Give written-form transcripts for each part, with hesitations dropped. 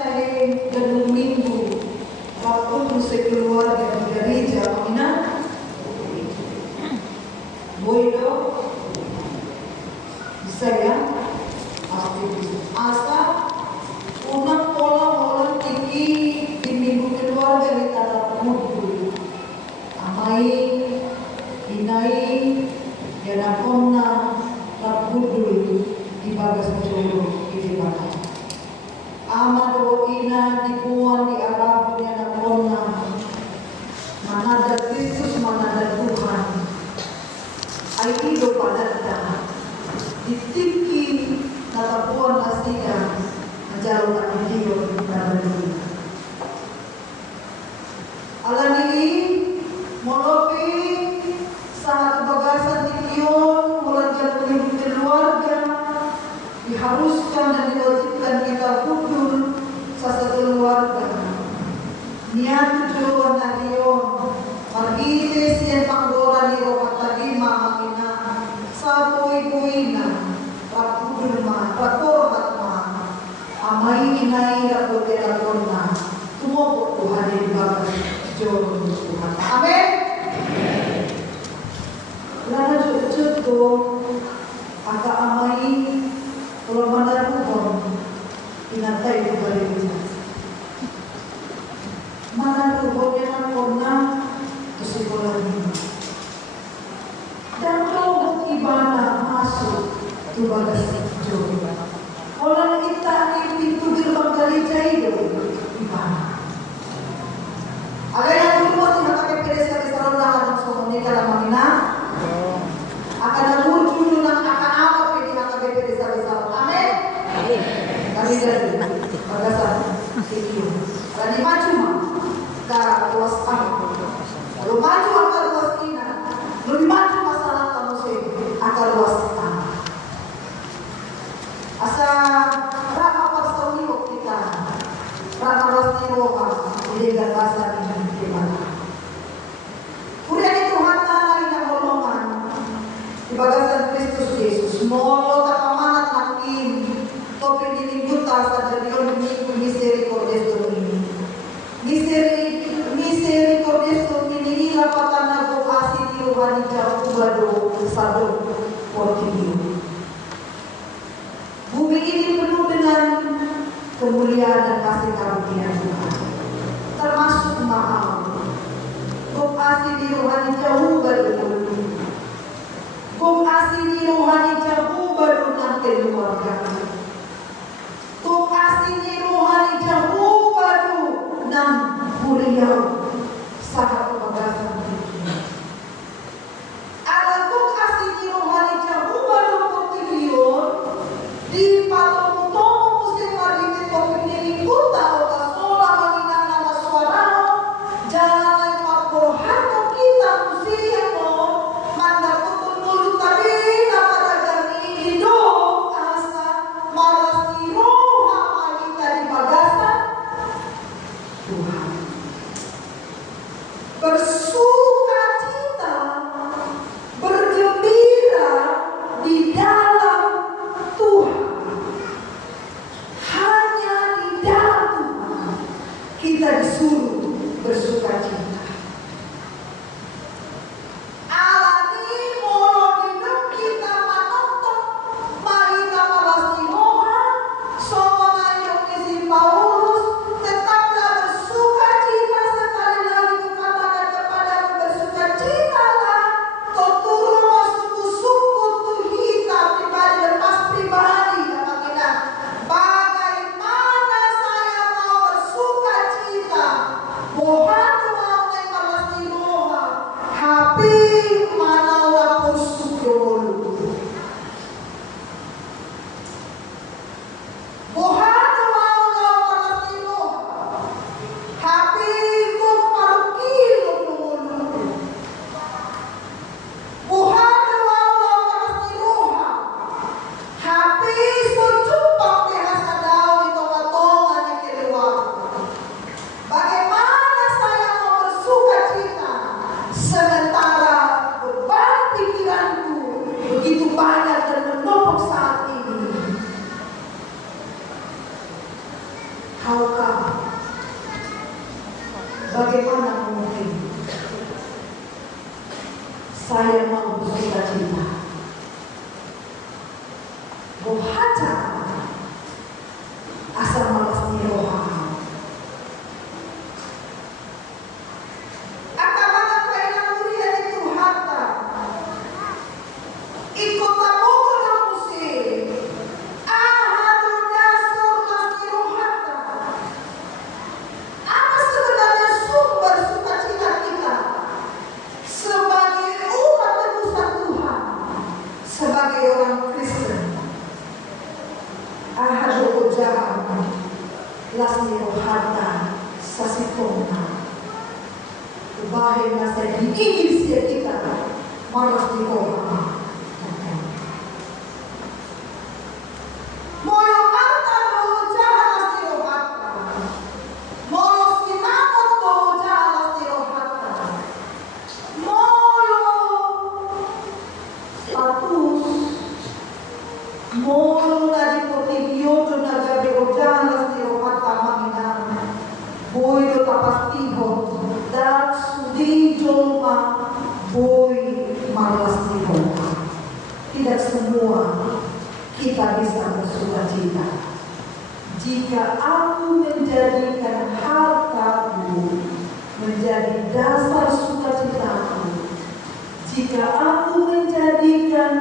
dan minggu waktu sekeluarga di gereja Pamina Boido bisa ya pasti bisa asa unang pola orang tinggi di minggu keluarga di tanah mudu amai inai yanakona rapudu di bagas jolo di bagas amado ina di kuan di Arab yanakona manada Kristus manada Tuhan ay ido padata ditiki natapuan aslinya menjauh tak video pada dunia alani molopi sangat bagasan dikion mulai jatuh keluarga diharuskan dan diwajibkan kita kudur sasa keluarga niat tujuan narion margite siyan panggora ni rokat tadi mamangina sapoy-poyna rakudur ma rakormat ma amay inay rakoterakon na tumopok Tuhan di bagas joron Tuhan. Amin. Lana jujud to aka amay kalau manarubon pinatay ko balik manarubon yan ako na sekolah ini dan kalau ibana masuk ke bagas jodoh orang kita ini pintu gerbang gereja itu ibana ada yang berbuat yang akan PDS kami sarana langsung menikah dalam Mamina akan muncul dan akan apa pilih akan PDS kami sarana amin kami dari bagasan itu ada di maju ke luas kalau maju akar luas ina, lebih maju masalah kamu sih akar luas tanah. Asa raka persawi kita, raka luas tiroha, udah bahasa ini gimana? Kuliah itu hata lagi yang golongan di bagasan Kristus Yesus. Molo tak amanat nakin, topi dini buta saja dia mengikut misericordias Domini. Misericordias Domini lapatan aku kasih diubah jauh bado sado portidio. Bumi ini penuh dengan kemuliaan dan kasih karunia Tuhan, termasuk mahal. Kau kasih diubah jauh bado, kau kasih diubah jauh bado nanti keluarga. Kau kasih diubah jauh bado nan beliau sangat membanggakan diri. Alat kau kasih di rohani jauh baru pertilion di patung tomo musim hari ke topik ini kuta otak sola manina nama suara jangan lepak rohani kita musim mandat tutup mulut tadi nama rajani hidup asa malas di rohani tadi bagasan Tuhan. Bersukacita, bergembira di dalam Tuhan. Hanya di dalam Tuhan kita disuruh bersukacita. Alani molo dinam kita manonton, marita malas di moha, sona yang isi Paulus, tetaplah bersukacita sekali lagi kukatakan kepadamu bersukacitalah, kau turun masuk suku tuhita pribadi lepas pribadi dapat kita. Bagaimana saya mau bersukacita? Bohan mau Tahukah bagaimana mungkin saya mau bersuka cita? Bohaca asal malas niroha. Lasmi rohata sasipona ubahe nasa diingil siya kita malas di roha molo arta roja lasmi rohata molo sinamot roja lasmi rohata molo status molo na di potigyoto na gabi roja lasmi boy do tapastiho dat sudi jolma boy malas diho. Tidak semua kita bisa bersuka cita. Jika aku menjadikan hartaku menjadi dasar sukacitaku, jika aku menjadikan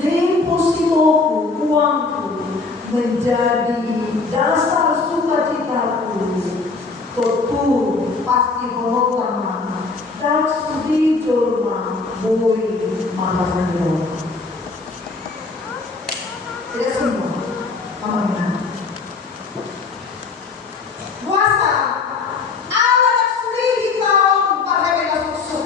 depositoku, uangku menjadi dasar sukacitaku, tentu pasti menolak dan studi jolma boy malasan jolma. Tidak semua amanah. Puasa ala nak suri kau pakai bela susu.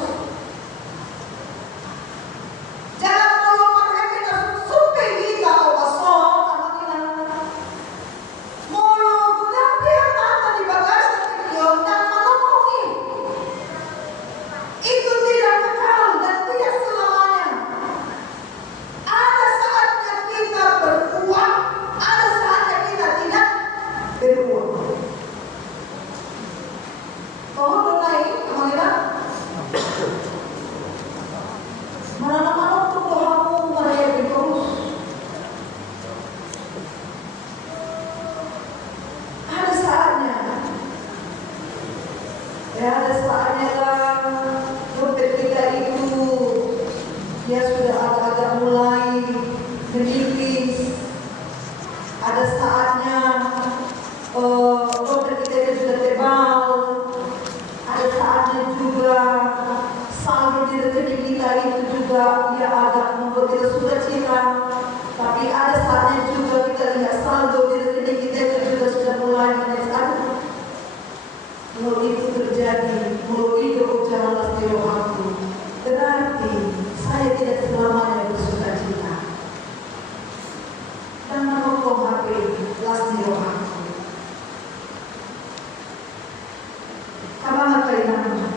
Jangan mau pakai bela susu kita kau basok amanah. Molo budak dia mata di bagasi. Dan menemuki itu tidak kekal dan tidak selamanya. Ada saatnya kita beruang, ada saatnya kita tidak beruang. Kau naik kemana? Mana-mana untuk doamu mereka terus. Ada saatnya. Ya, ada saatnya lah dompet kita itu dia sudah agak-agak mulai menipis. Ada saatnya dompet kita itu sudah tebal. Ada saatnya juga saldo di rekening kita itu juga dia agak membuat kita suka cita. Tapi ada saatnya juga kita lihat saldo di rekening kita itu juga sudah mulai meningkat. Kalau itu terjadi, kalau itu jalan di rohaku, berarti saya tidak selamanya bersuka cita. Dan menokong HP las di rohaku. Karena kaitannya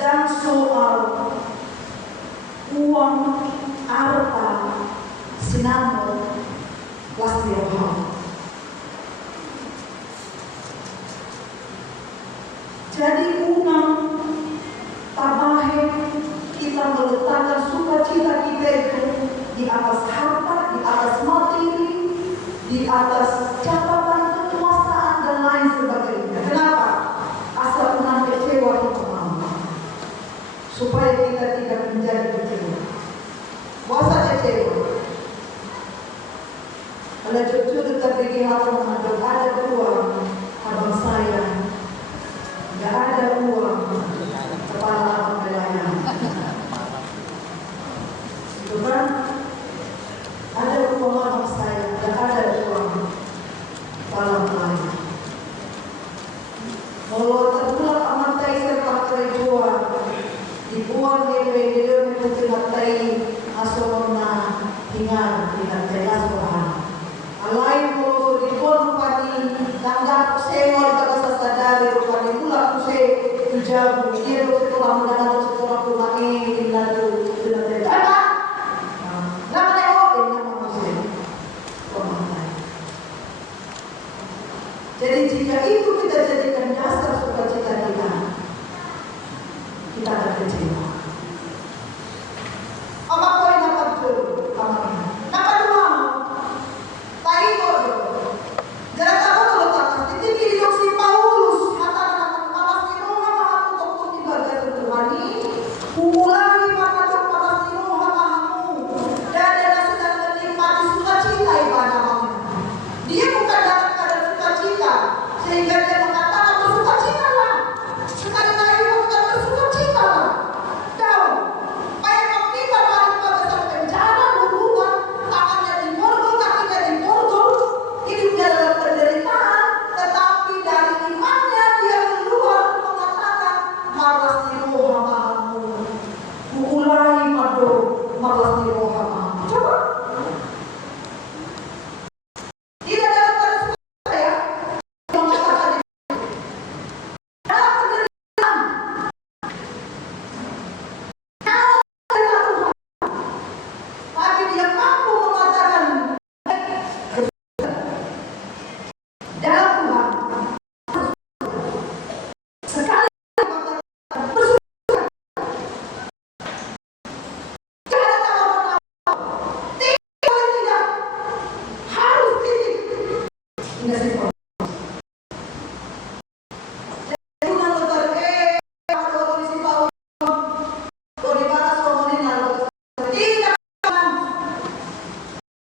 dan soal uang, harta, sinamon, las di rohaku. Jadi unang tabahe kita meletakkan sukacita kita itu di atas harta, di atas materi, di atas jabatan kekuasaan dan lain sebagainya. Kenapa? Asal unang kecewa kita mau, supaya kita tidak menjadi kecewa. Masa kecewa? Kalau jujur terbagi harta mengaduk ada uang, abang saya. Tidak ada uang kepala abang belayan. Itu kan? Ada uang abang saya, tidak ada uang kepala belayan. Kalau terpulang amat saya serpakai jual, dibuang dia mengikuti matai asomna tinggal tidak jelas Tuhan. Alain kalau dibuang padi tangga sengon kata sadari rupanya mula kuse tujabu dia setelah mendapat setelah rumah ini lalu sudah terjadi nama leo nama muslim. Jadi jika itu kita jadikan dasar sukacita kita akan kecewa. Apa poin apa dulu? Apa dua? Tahu jangan tahu kalau tak titik si Paulus kata nama sinuha aku untuk ibadah Tuhan ulangi pada sinuha kamu dan sedang menikmati sukacita ibadah kamu. Dia bukan dalam keadaan sukacita sehingga dia mengatakan bersukacita lah. Sekali lagi bukan bersukacita lah. Tahu? Ayat kita paling besar penjara hubungan tangannya di morgol, kakinya di morgol, hidupnya dalam penderitaan, tetapi dari imannya dia keluar mengatakan malas di roh hamamu, ulangi mado malas di roh hamamu. Coba. Tidak dalam keadaan sukacita ya. Mengatakan dalam penderitaan. Tapi dia mampu mengatakan dalam Tuhan sekali mengatakan bersyukur. Jangan tawar-tawar. Tidak harus titik. Tidak simpel. Tuhan dokter kalau polisi Paulus kalau dibalas ngomongin lalu tidak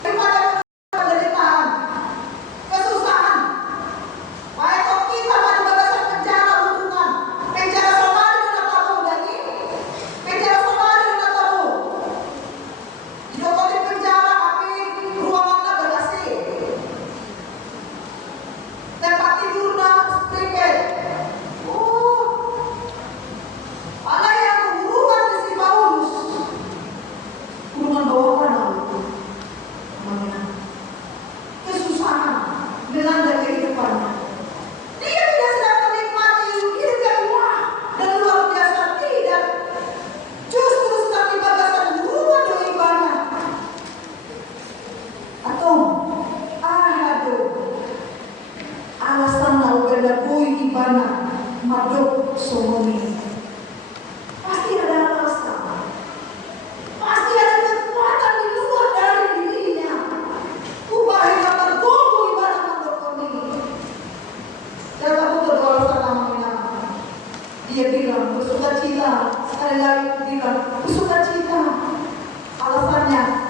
daripada penderitaan, kesusahan. Baik kok kita pada bagasan penjara hubungan, penjara somali udah tahu lagi, penjara somali udah tahu. Joko di penjara tapi ruangannya berasi, tempat tidurnya spring bed. Oh, ada yang hubungan di si Paulus, hubungan bawahan lalu. Kesusahan melanda kehidupannya. Dia tidak sedang menikmati hidup yang wah dan luar biasa, tidak. Justru sedang di bagasan hubungan dengan ibadah. Atau aduh alasan lalu bui ibadah madok somomi. Pasti ada alasan. Pasti ada kekuatan di luar dari dirinya. Upaya bergumul ibadah mendokoni. Jangan putus alasan namanya. Dia bilang bersukacita. Sekali lagi bilang bersukacita. Alasannya